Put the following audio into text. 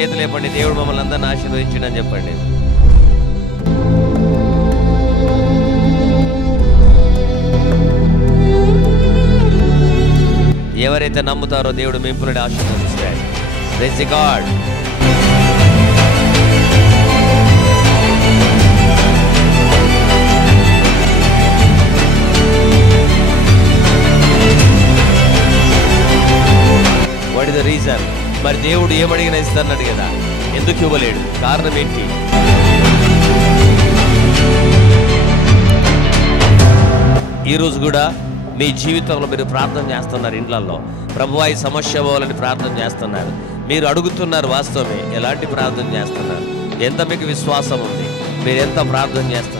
చేతులు లేపండి. దేవుడు మమ్మల్ని అందరిని ఆశీర్వదించండి అని చెప్పండి. ఎవరైతే నమ్ముతారో దేవుడు మిమ్మల్ని ఆశీర్వదిస్తాడు. Praise God. What is the reason? మరి దేవుడు ఏమడిగినా ఇస్తాన్నాడు కదా, ఎందుకు ఇవ్వలేడు? కారణం ఏంటి? ఈరోజు కూడా మీ జీవితంలో మీరు ప్రార్థన చేస్తున్నారు, ఇండ్లలో ప్రభువా ఈ సమస్య పోవాలని ప్రార్థన చేస్తున్నారు. మీరు అడుగుతున్నారు, వాస్తవమే. ఎలాంటి ప్రార్థన చేస్తున్నారు? ఎంత మీకు విశ్వాసం ఉంది? మీరు ఎంత ప్రార్థన చేస్తున్నారు?